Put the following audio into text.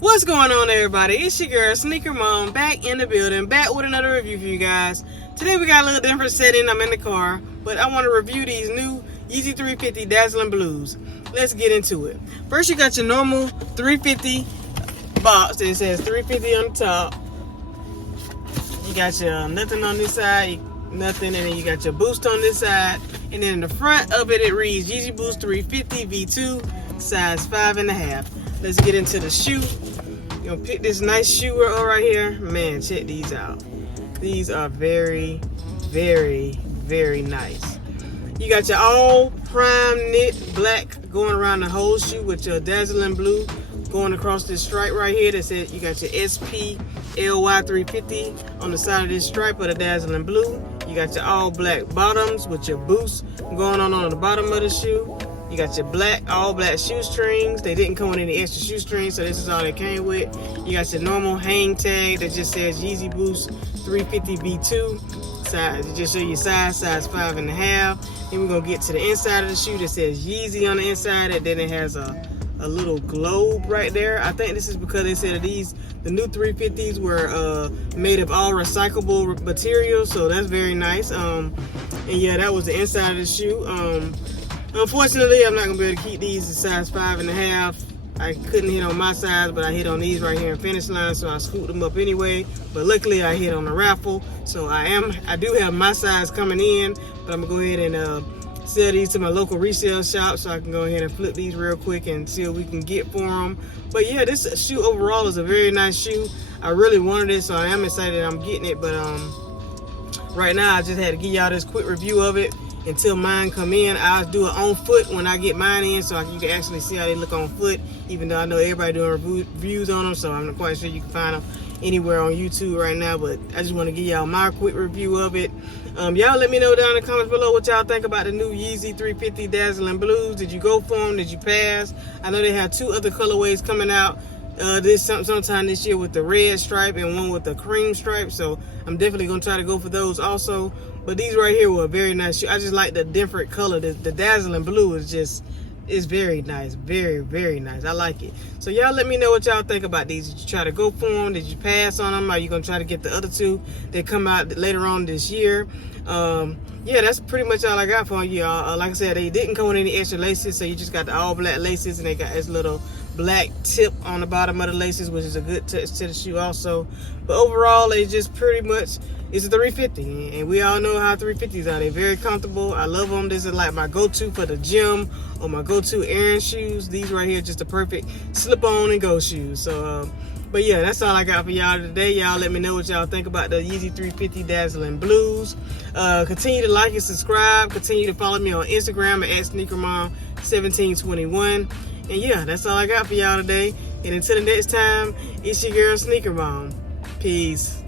What's going on, everybody? It's your girl SnkrMom back in the building, back with another review for you guys. Today we got a little different setting. I'm in the car, but I want to review these new Yeezy 350 Dazzling Blues. Let's get into it. First, you got your normal 350 box that says 350 on the top. You got your nothing on this side, nothing, and then you got your Boost on this side. And then in the front of it, it reads Yeezy Boost 350 V2, size 5.5. Let's get into the shoe. You're gonna pick this nice shoe right here. Man, check these out. These are very, very, very nice. You got your all Primeknit black going around the whole shoe with your Dazzling Blue going across this stripe right here that says you got your SPLY 350 on the side of this stripe of the Dazzling Blue. You got your all black bottoms with your Boost going on the bottom of the shoe. You got your all black shoestrings. They didn't come with any extra shoestrings, so this is all they came with. You got your normal hang tag that just says Yeezy Boost 350 V2. Size, just show you size 5.5. Then we're gonna get to the inside of the shoe that says Yeezy on the inside, and then it has a little globe right there. I think this is because they said the new 350s were made of all recyclable materials, so that's very nice. And yeah, that was the inside of the shoe. Unfortunately, I'm not gonna be able to keep these at size 5.5. I couldn't hit on my size, but I hit on these right here in Finish Line, so I scooped them up anyway. But luckily, I hit on the raffle, so I do have my size coming in. But I'm gonna go ahead and sell these to my local resale shop, so I can go ahead and flip these real quick and see what we can get for them. But yeah, this shoe overall is a very nice shoe. I really wanted it, so I am excited I'm getting it. But right now, I just had to give y'all this quick review of it. Until mine come in, I'll do it on foot when I get mine in, so you can actually see how they look on foot, even though I know everybody doing reviews on them, so I'm not quite sure you can find them anywhere on YouTube right now. But I just want to give y'all my quick review of it. Y'all let me know down in the comments below what y'all think about the new Yeezy 350 Dazzling Blues. Did you go for them? Did you pass? I know they have two other colorways coming out sometime this year with the red stripe and one with the cream stripe, so I'm definitely gonna try to go for those also. But these right here were a very nice shoe. I just like the different color. The Dazzling Blue is very nice. Very, very nice. I like it. So y'all let me know what y'all think about these. Did you try to go for them? Did you pass on them? Are you going to try to get the other two that come out later on this year? Yeah, that's pretty much all I got for you. Like I said, they didn't come with any extra laces, so you just got the all black laces, and they got this little black tip on the bottom of the laces, which is a good touch to the shoe also. But overall, they just pretty much, it's a 350, and we all know how 350s are. They're very comfortable. I love them. This is like my go-to for the gym or my go-to errand shoes. These right here are just the perfect slip-on and go shoes. So, but yeah, that's all I got for y'all today. Y'all let me know what y'all think about the Yeezy 350 Dazzling Blues. Continue to like and subscribe. Continue to follow me on Instagram at SnkrMom1721. And yeah, that's all I got for y'all today. And until the next time, it's your girl SnkrMom. Peace.